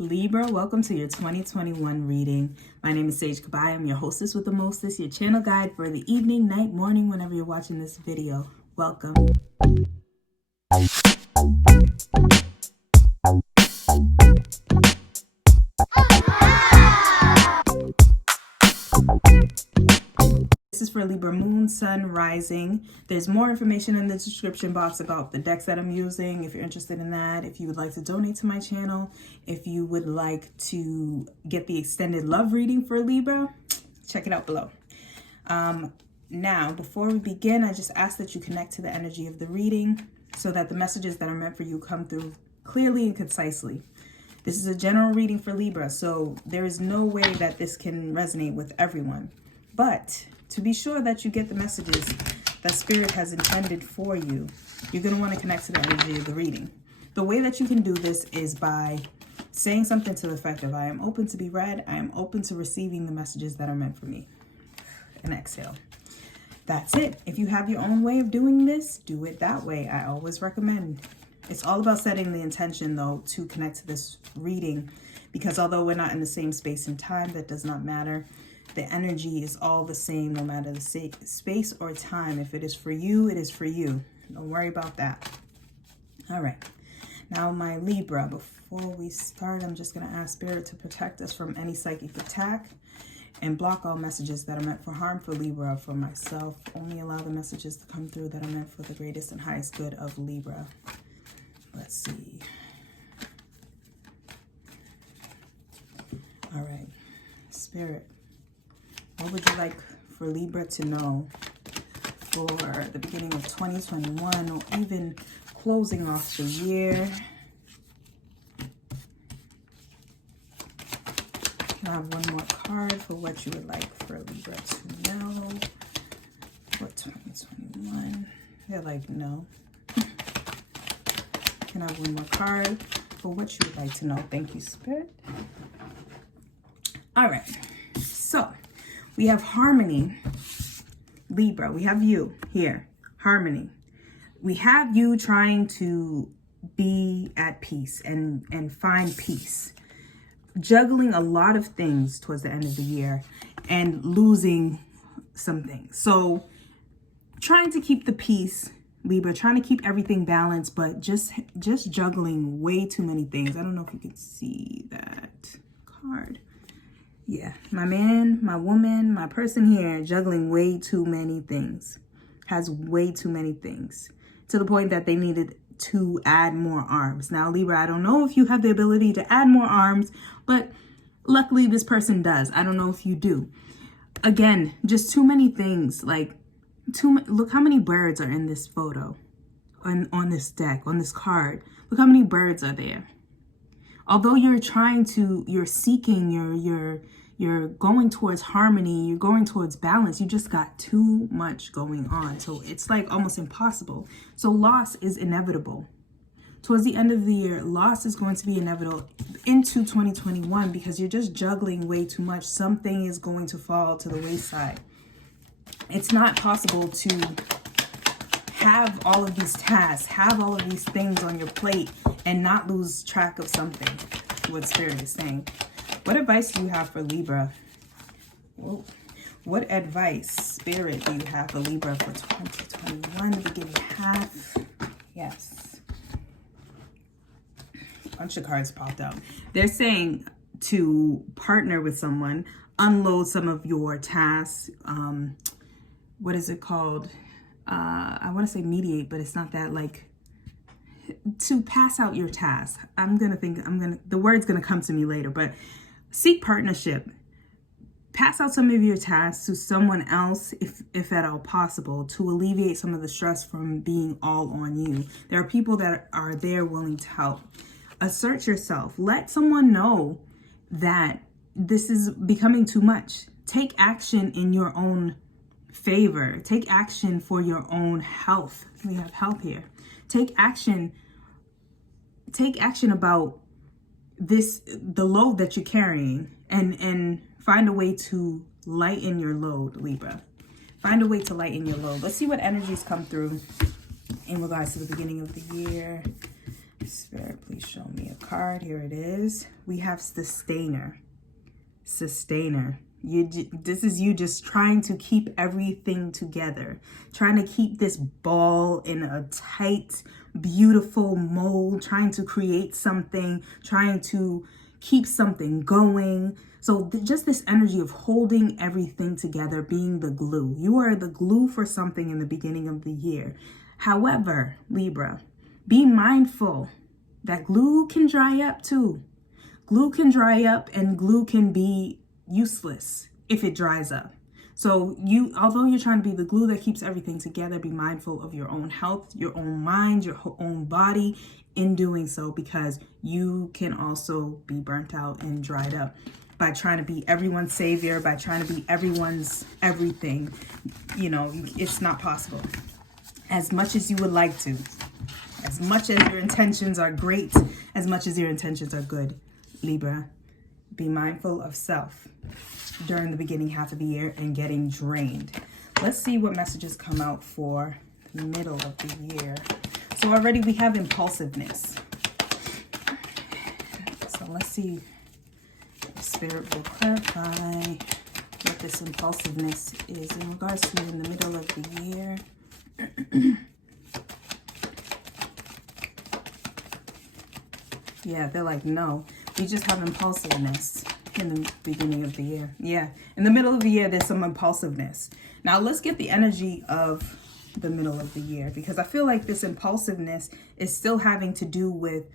Libra, welcome to your 2021 reading. My name is Sage Kabai. I'm your hostess with the mostest, your channel guide for the evening, night, morning, whenever you're watching this video. Welcome. This is for Libra Moon, Sun, Rising. There's more information in the description box about the decks that I'm using if you're interested in that. If you would like to donate to my channel, if you would like to get the extended love reading for Libra, check it out below. Now, before we begin, I just ask that you connect to the energy of the reading so that the messages that are meant for you come through clearly and concisely. This is a general reading for Libra, so there is no way that this can resonate with everyone. But to be sure that you get the messages that Spirit has intended for you, you're going to want to connect to the energy of the reading. The way that you can do this is by saying something to the effect of, I am open to be read. I am open to receiving the messages that are meant for me. And exhale. That's it. If you have your own way of doing this, do it that way. I always recommend. It's all about setting the intention, though, to connect to this reading. Because although we're not in the same space and time, that does not matter. The energy is all the same, no matter the space or time. If it is for you, it is for you. Don't worry about that. All right. Now, my Libra, before we start, I'm just going to ask Spirit to protect us from any psychic attack and block all messages that are meant for harm for Libra or for myself. Only allow the messages to come through that are meant for the greatest and highest good of Libra. Let's see. All right. Spirit. What would you like for Libra to know for the beginning of 2021 or even closing off the year? Can I have one more card for what you would like for Libra to know for 2021? They're like, no. Can I have one more card for what you would like to know? Thank you, Spirit. All right. So we have harmony, Libra. We have you here, harmony. We have you trying to be at peace and find peace. Juggling a lot of things towards the end of the year and losing some things. So trying to keep the peace, Libra, trying to keep everything balanced, but just juggling way too many things. I don't know if you can see that card. Yeah, my man, my woman, my person here juggling way too many things, has way too many things to the point that they needed to add more arms. Now, Libra, I don't know if you have the ability to add more arms, but luckily this person does. I don't know if you do. Again, just too many things. Like, look how many birds are in this photo, on this deck, on this card. Look how many birds are there. Although you're seeking, you're going towards harmony, you're going towards balance, you just got too much going on. So it's like almost impossible. So loss is inevitable. Towards the end of the year, loss is going to be inevitable into 2021 because you're just juggling way too much. Something is going to fall to the wayside. It's not possible to have all of these tasks, have all of these things on your plate and not lose track of something, what Spirit is saying. What advice do you have for Libra? Whoa. What advice, Spirit, do you have for Libra for 2021, the beginning half? Yes. A bunch of cards popped out. They're saying to partner with someone, unload some of your tasks. What is it called? I want to say mediate, but it's not that. Like, to pass out your task. The word's gonna come to me later, but seek partnership. Pass out some of your tasks to someone else, if at all possible, to alleviate some of the stress from being all on you. There are people that are there willing to help. Assert yourself. Let someone know that this is becoming too much. Take action in your own favor. Take action for your own health. We have health here. Take action about the load that you're carrying, and find a way to lighten your load, Libra. Find a way to lighten your load. Let's see what energies come through in regards to the beginning of the year. Spirit, please show me a card. Here it is. We have Sustainer. Sustainer. This is you just trying to keep everything together, trying to keep this ball in a tight, beautiful mold, trying to create something, trying to keep something going. So just this energy of holding everything together, being the glue. You are the glue for something in the beginning of the year. However, Libra, be mindful that glue can dry up too. Glue can dry up and glue can be useless if it dries up. So although you're trying to be the glue that keeps everything together, be mindful of your own health, your own mind, your own body in doing so, because you can also be burnt out and dried up by trying to be everyone's savior, by trying to be everyone's everything. You know, it's not possible. As much as you would like to, as much as your intentions are great, as much as your intentions are good, Libra, be mindful of self during the beginning half of the year and getting drained. Let's see what messages come out for the middle of the year. So already we have impulsiveness. So let's see if Spirit will clarify what this impulsiveness is in regards to in the middle of the year. Yeah, they're like, no, we just have impulsiveness in the beginning of the year. Yeah, in the middle of the year, there's some impulsiveness. Now let's get the energy of the middle of the year, because I feel like this impulsiveness is still having to do with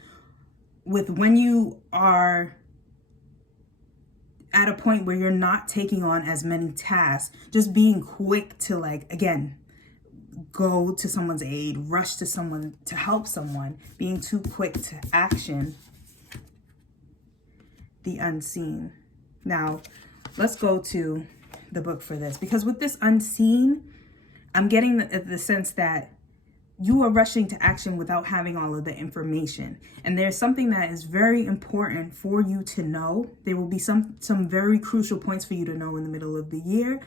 when you are at a point where you're not taking on as many tasks, just being quick to, like, again, go to someone's aid, rush to someone to help someone, being too quick to action. The unseen. Now, let's go to the book for this, because with this unseen, I'm getting the sense that you are rushing to action without having all of the information. And there's something that is very important for you to know. There will be some very crucial points for you to know in the middle of the year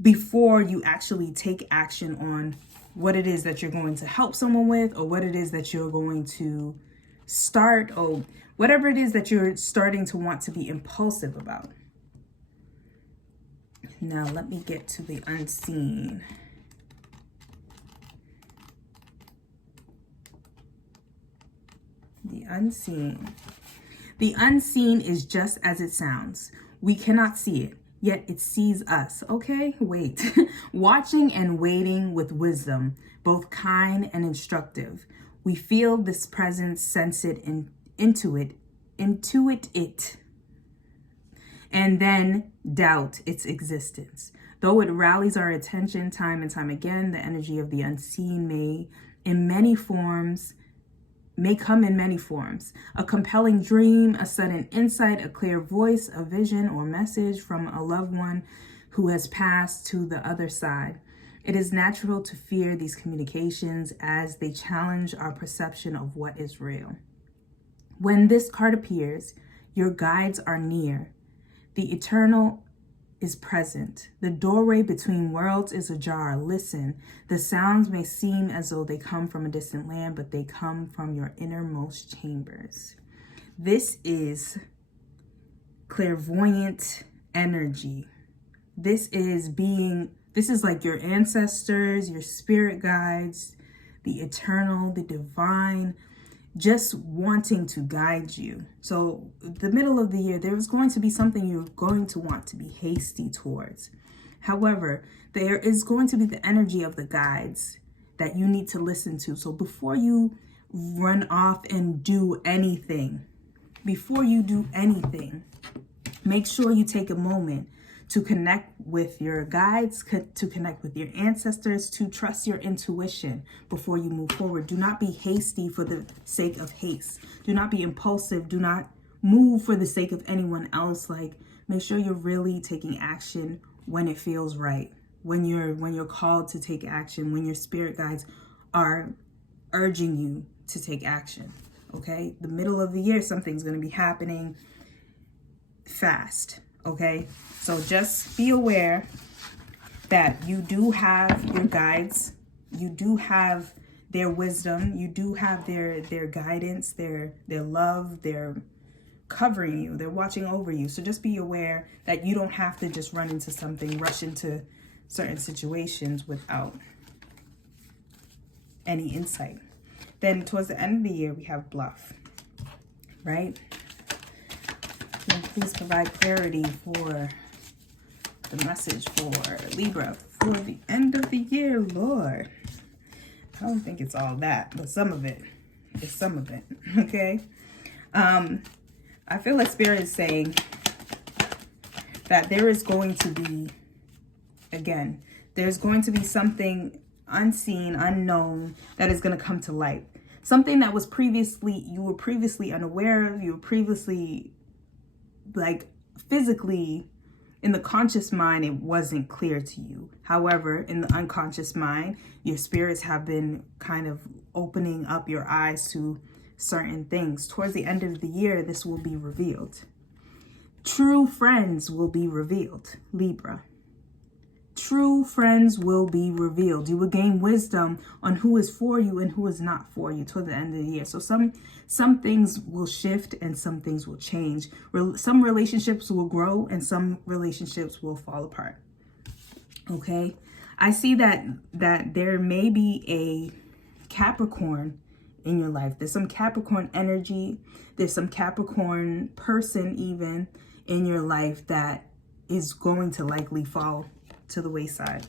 before you actually take action on what it is that you're going to help someone with, or what it is that you're going to start, or whatever it is that you're starting to want to be impulsive about. Now let me get to the unseen. The unseen. The unseen is just as it sounds. We cannot see it, yet it sees us. Okay, wait. Watching and waiting with wisdom, both kind and instructive. We feel this presence, sense it, and intuit it, and then doubt its existence. Though it rallies our attention time and time again, the energy of the unseen may come in many forms. A compelling dream, a sudden insight, a clear voice, a vision or message from a loved one who has passed to the other side. It is natural to fear these communications as they challenge our perception of what is real. When this card appears, your guides are near. The eternal is present. The doorway between worlds is ajar. Listen, the sounds may seem as though they come from a distant land, but they come from your innermost chambers. This is clairvoyant energy. This is like your ancestors, your spirit guides, the eternal, the divine, just wanting to guide you. So the middle of the year, there's going to be something you're going to want to be hasty towards. However, there is going to be the energy of the guides that you need to listen to. So before you run off and do anything, make sure you take a moment to connect with your guides, to connect with your ancestors, to trust your intuition before you move forward. Do not be hasty for the sake of haste. Do not be impulsive. Do not move for the sake of anyone else. Like, make sure you're really taking action when it feels right, when you're called to take action, when your spirit guides are urging you to take action. Okay? The middle of the year, something's going to be happening fast. Okay, so just be aware that you do have your guides, you do have their wisdom. You do have their guidance, their love, their covering you. They're watching over you. So just be aware that you don't have to just run into something, rush into certain situations without any insight. Then towards the end of the year, we have bluff, right? And please provide clarity for the message for Libra for the end of the year, Lord. I don't think it's all that, but some of it is some of it, okay? I feel like Spirit is saying that there is going to be, again, there's going to be something unseen, unknown, that is going to come to light. Something that was you were previously unaware of, you were previously, like, physically, in the conscious mind, it wasn't clear to you. However, in the unconscious mind, your spirits have been kind of opening up your eyes to certain things. Towards the end of the year, this will be revealed. True friends will be revealed, Libra. True friends will be revealed. You will gain wisdom on who is for you and who is not for you toward the end of the year. So some things will shift and some things will change. Some relationships will grow and some relationships will fall apart. Okay? I see that there may be a Capricorn in your life. There's some Capricorn energy. There's some Capricorn person even in your life that is going to likely fall to the wayside.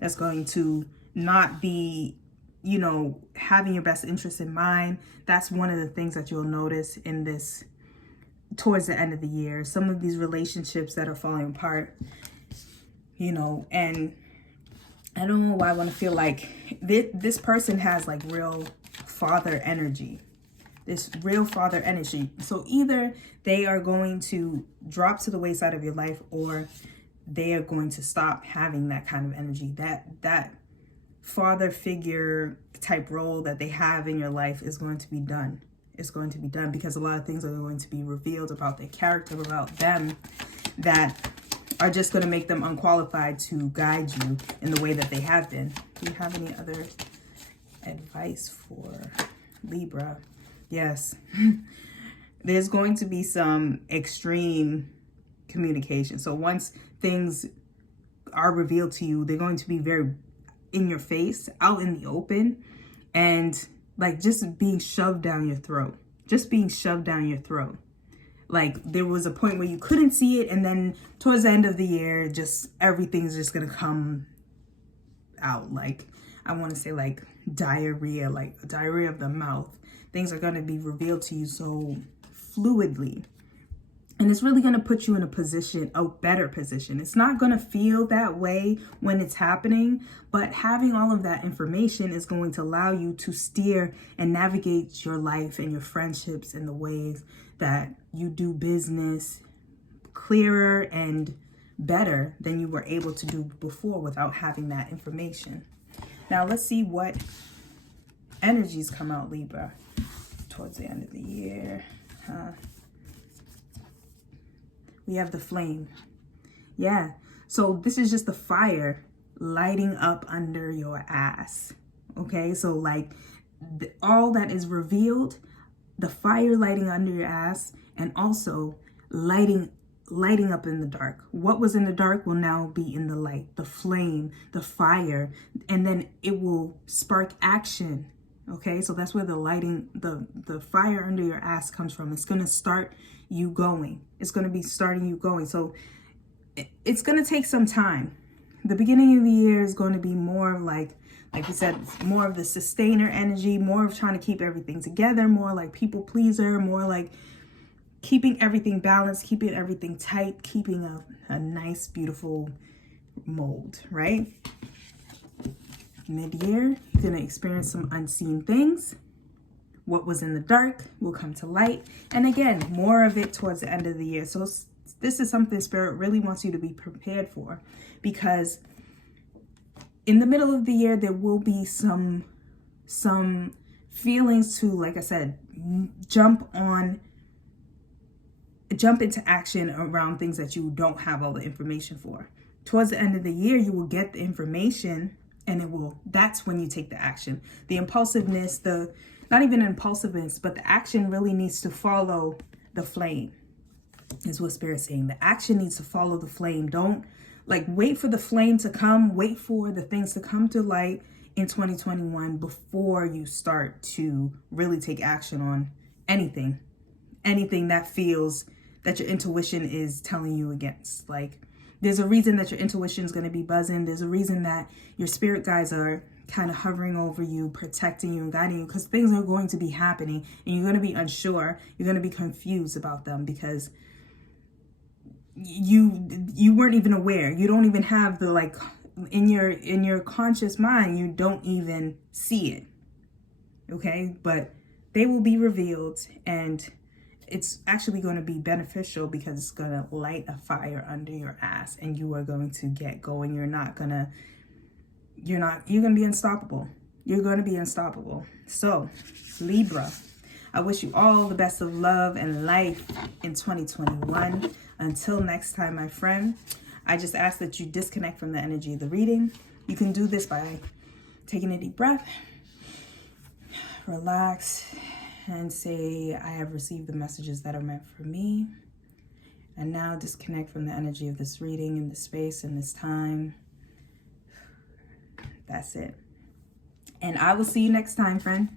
That's going to not be, having your best interest in mind. That's one of the things that you'll notice in this towards the end of the year. Some of these relationships that are falling apart, and I don't know why I want to feel like this person has like real father energy. This real father energy. So either they are going to drop to the wayside of your life, or they are going to stop having that kind of energy. That father figure type role that they have in your life is going to be done. It's going to be done because a lot of things are going to be revealed about their character, about them, that are just going to make them unqualified to guide you in the way that they have been. Do you have any other advice for Libra? Yes. There's going to be some extreme communication. So once things are revealed to you, they're going to be very in your face, out in the open, and like just being shoved down your throat. Just being shoved down your throat. Like there was a point where you couldn't see it, and then towards the end of the year, just everything's just gonna come out. Like I want to say like diarrhea of the mouth. Things are gonna be revealed to you so fluidly. And it's really going to put you in a better position. It's not going to feel that way when it's happening, but having all of that information is going to allow you to steer and navigate your life and your friendships in the ways that you do business clearer and better than you were able to do before without having that information. Now let's see what energies come out, Libra, towards the end of the year. We have the flame. Yeah. So this is just the fire lighting up under your ass. Okay. So like all that is revealed, the fire lighting under your ass, and also lighting up in the dark. What was in the dark will now be in the light, the flame, the fire, and then it will spark action. Okay. So that's where the lighting, the fire under your ass comes from. It's going to start you going. It's going to be starting you going. So it's going to take some time. The beginning of the year is going to be more like we said, more of the sustainer energy, more of trying to keep everything together, more like people pleaser, more like keeping everything balanced, keeping everything tight, keeping a nice, beautiful mold, right? Mid-year, you're going to experience some unseen things. What was in the dark will come to light. And again, more of it towards the end of the year. So this is something Spirit really wants you to be prepared for, because in the middle of the year, there will be some feelings to, like I said, jump into action around things that you don't have all the information for. Towards the end of the year, you will get the information And that's when you take the action. The impulsiveness, not even impulsiveness, but the action really needs to follow the flame, is what Spirit's saying. The action needs to follow the flame. Don't wait for the flame to come, wait for the things to come to light in 2021 before you start to really take action on anything that feels that your intuition is telling you against. There's a reason that your intuition is going to be buzzing. There's a reason that your spirit guides are kind of hovering over you, protecting you and guiding you, because things are going to be happening and you're going to be unsure. You're going to be confused about them because you weren't even aware. You don't even have the in your conscious mind, you don't even see it. Okay? But they will be revealed, and it's actually going to be beneficial because it's going to light a fire under your ass and you are going to get going. You're going to be unstoppable. You're going to be unstoppable. So, Libra, I wish you all the best of love and life in 2021. Until next time, my friend, I just ask that you disconnect from the energy of the reading. You can do this by taking a deep breath, relax, and say, I have received the messages that are meant for me. And now disconnect from the energy of this reading and this space and this time. That's it. And I will see you next time, friend.